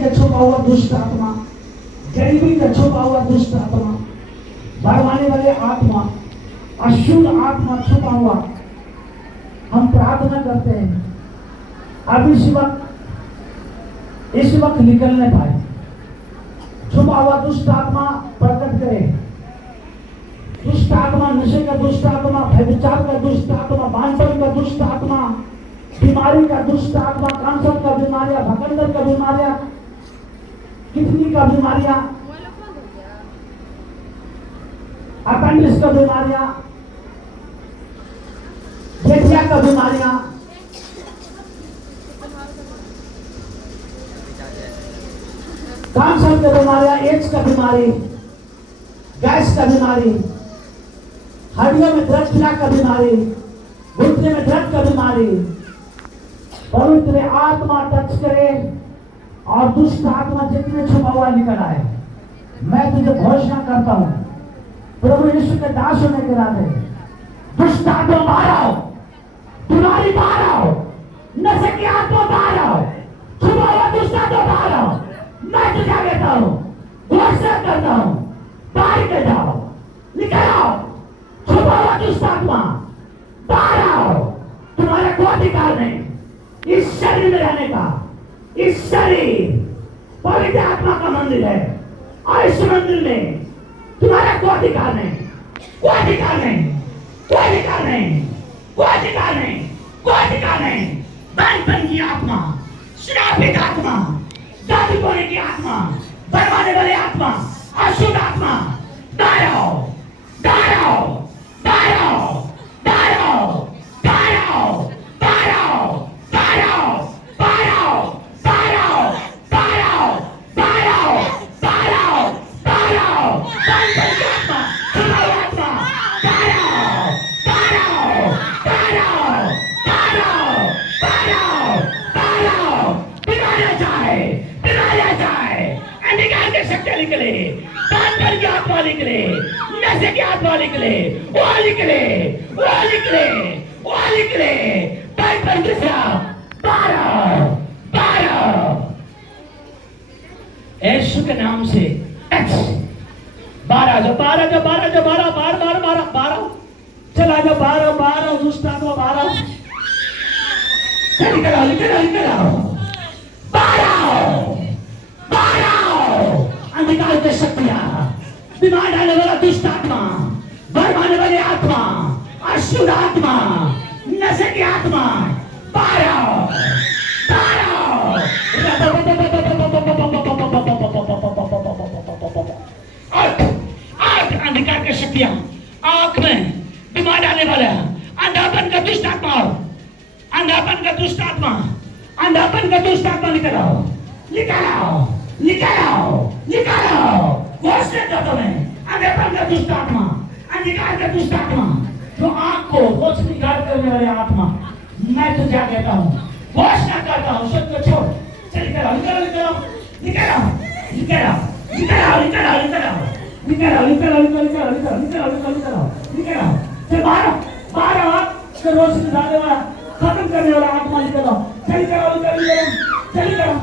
का छुपा हुआ दुष्ट आत्मा, गरीबी का छुपा हुआ दुष्ट आत्मा, भरमाने वाले आत्मा, अशुद्ध आत्मा छुपा हुआ, हम प्रार्थना करते हैं अब इस वक्त निकलने पाए। छुपा हुआ दुष्ट आत्मा प्रकट करे। दुष्ट आत्मा, नशे का दुष्ट आत्मा, व्यभिचार का दुष्ट आत्मा, बांझपन का दुष्ट आत्मा, बीमारी का दुष्ट आत्मा, कैंसर का बीमारियां, भगंदर का बीमारियां, किडनी का बीमारियां, अपेंडिक्स का बीमारियां, गठिया का बीमारियां, कैंसर की बीमारियां, एड्स का बीमारी, गैस का बीमारी, हड्डियों में दर्द का बीमारी, घुटने में दर्द का बीमारी, पवित्र आत्मा टच करे और दुष्ट आत्मा जितने छुपा हुआ निकल आए। मैं तुझे घोषणा करता हूं प्रभु यीशु के दास होने के नाते, दुष्ट आत्मा बाहर आओ, तुम्हारी बाहर आओ, नशे की आत्मा बाहर आओ, छुपा हुआ दुष्ट आत्मा बाहर आओ। मैं तुझे कहता हूं, घोषणा करता हूं, बाहर के जाओ, निकल आओ, छुपा हुआ दुष्ट आत्मा बाहर आओ। तुम्हारा कोई अधिकार नहीं इस शरीर में रहने का। इस शरीर पवित्र आत्मा का मंदिर है और इस मंदिर में तुम्हारा कोई अधिकार नहीं, कोई अधिकार नहीं, कोई अधिकार नहीं, कोई अधिकार नहीं, कोई अधिकार नहीं। बांझपन की आत्मा, श्रापित आत्मा, जादू टोने की आत्मा, बरवाने वाली आत्मा, अशुद्ध आत्मा, बाहर आओ, बाहर आओ, बाहर आओ, बाहर आओ, बाहर आओ, बाहर आओ, बाहर आओ, बाहर आओ, बाहर आओ, बाहर आओ, बाहर आओ, बाहर आओ, बाहर आओ, बांझपन की आत्मा, छुपाई आत्मा, बाहर आओ, बाहर आओ, बाहर आओ, बाहर आओ, बाहर आओ, बाहर आओ, बीमारियां जाए, बीमारियां जाए, अंधकार के शक्ति निकले, बांझपन की आत्मा निकले, नशे की आत्मा निकले, वो निकले, वो निकले, वो निकले, बांझपन के साथ बाहर आओ, बाहर आओ। यीशु के नाम से बाहर आ जाओ, बाहर आ जाओ, बाहर आ जाओ, बाहर, बाहर, बाहर, बाहर, बाहर चला जाओ, बाहर, बाहर, दुष्ट आत्मा बाहर, निकल आओ, निकल आओ, निकल आओ, बाहर आओ, बाहर आओ। अंधकार की शक्तियां, बीमार डालने वाला दुष्ट आत्मा, बरमाने वाली आत्मा, अशुद्ध आत्मा, नशे की आत्मा, बाहर आओ, बाहर आओ। अंधकार की शक्तियां, आंख में बीमार डालने वाला, अंधापन का दुष्ट आत्मा, अंधापन का दुष्ट आत्मा, अंधापन का दुष्ट आत्मा निकल आओ, निकल आओ, निकल आओ, निकल आओ। घोषणा करता मैं, अंधापन का दुष्ट आत्मा, अंधकार का दुष्ट आत्मा, जो आंख को रोशनी गाड़ करने वाले आत्मा, मैं तुझे कहता हूँ, घोषणा करता हूँ, सब को छोड़, चल निकल आओ, निकल आओ, निकल आओ, निकल आओ, निकल आओ, निकल आओ, निकल आओ, निकल आओ, निकल आओ, निकल आओ, निकल आओ, निकल आओ, निकल आओ, निकल आओ, निकल आओ, चल बाहर, बाहर आओ, तो रोशनी डालने वाला, खत्म करने वाला आत्मा निकल आओ, चल निकल आओ, निकल निकल आओ, चल निकल आओ,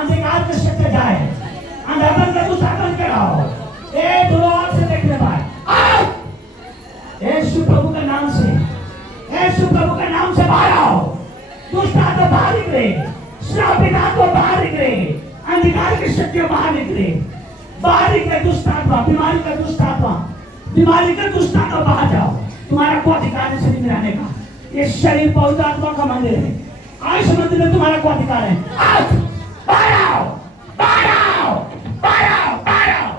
अंधकार की शक्ति जाए, अंधापन का दूसरा बंद कराओ, एक दुआ से देखने पाए, यीशु प्रभु के नाम से, यीशु प्रभु के नाम से बाहर आओ, दुष्ट आत्मा बाहर निकले, श्रापित आत्मा बाहर निकले, अंधकार की शक्तियां बाहर निकले, बाहर निकले दुष्ट आत्मा, बीमारी का दुष्ट आत्मा, बीमारी का दुष्ट आत्मा बाहर जाओ। तुम्हारा कोई अधिकार नहीं शरीर में रहने का। ये शरीर पवित्र आत्मा का मंदिर है, आज मंदिर में तुम्हारा कोई अधिकार है। बाहर आओ, बाहर आओ, बाहर आओ, बाहर आओ,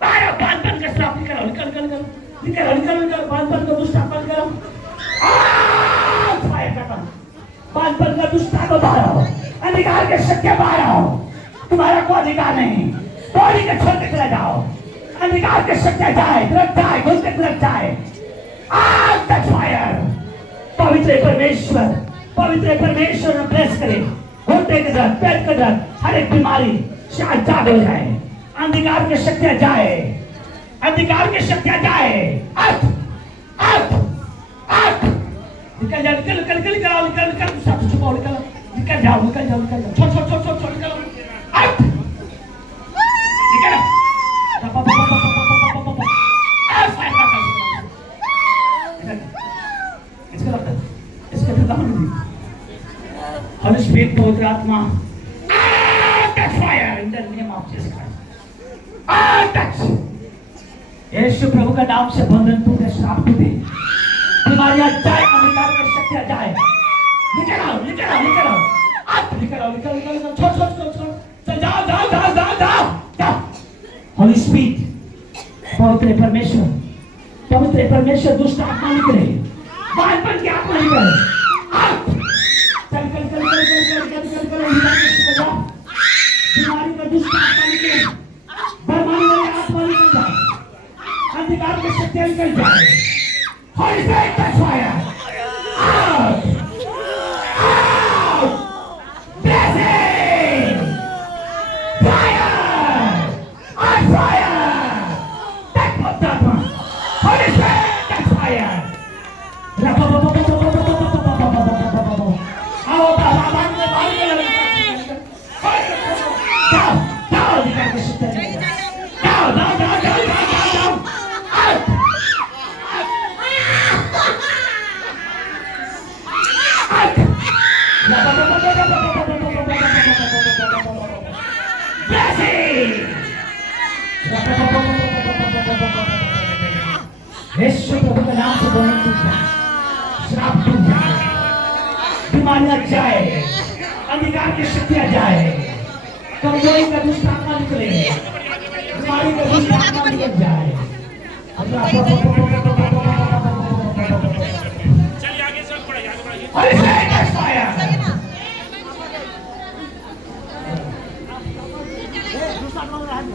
बाहर आओ, बांधपन का श्राप निकलो, निकल निकल निकल निकल निकल निकल, बांधपन का दुष्ट आत्मा निकलो, फायर का काम, बांधपन का दुष्ट आत्मा बाहर आओ, अंधकार के शक्ति बाहर आओ, तुम्हारा कोई अधिकार नहीं, बॉडी के छोड़ के चले जाओ, अंधकार के शक्ति जाए, तरफ जाए, घुस के तरफ जाए, आज तक फायर, पवित्र परमेश्वर ने ब्लेस करे, घुटने के दर्द, पेट के दर्द, हर एक बीमारी से आजाद हो जाए। अंधकार की शक्तियां जाए, अंधकार की शक्तियां जाए। अट अट अट निकल जाओ, निकल निकल निकल निकल निकल निकल, सब छुपाओ, निकल निकल जाओ, निकल जाओ, निकल जाओ, छोड़ छोड़ छोड़ छोड़ छोड़, निकल अट निकल। इसका लगता है, इसका तो दाम नहीं। Holy Spirit, पवित्र आत्मा, touch fire in the name of Jesus Christ. Touch. यीशु प्रभु का नाम से बंधन टूटे, श्राप टूटे, बीमारियां जाए, अंधकार की शक्तियां जाए। निकल आओ, निकल आओ, निकल आओ, निकल आओ, निकल निकल निकल, छोड़ छोड़ छोड़ छोड़, चल जाओ जाओ जाओ जाओ जाओ जाओ। Holy Spirit, पवित्र परमेश्वर, पवित्र परमेश्वर, दुष्ट आत्मा निकले, बालपन की आत्मा निकले। चल चल चल चल चल चल चल चल चल, बीमारी का दुष्ट आत्मा निकले, बरमाने वाली आत्मा निकल जाए, अंधकार की शक्तियां निकल जाए। Holy Spirit, touch fire. Out! Out! Blessing! Fire! On fire! Take up that one. Holy Spirit, touch fire. यीशु प्रभु के नाम से बंधन टूट जाए, श्राप टूट जाए, बीमारियां जाए, अंधकार की शक्तियां जाए, कमजोरी का दुष्ट आत्मा निकले, बीमारी का दुष्ट आत्मा निकल जाए। चलिए आगे चल पड़े, आगे बढ़ाइए।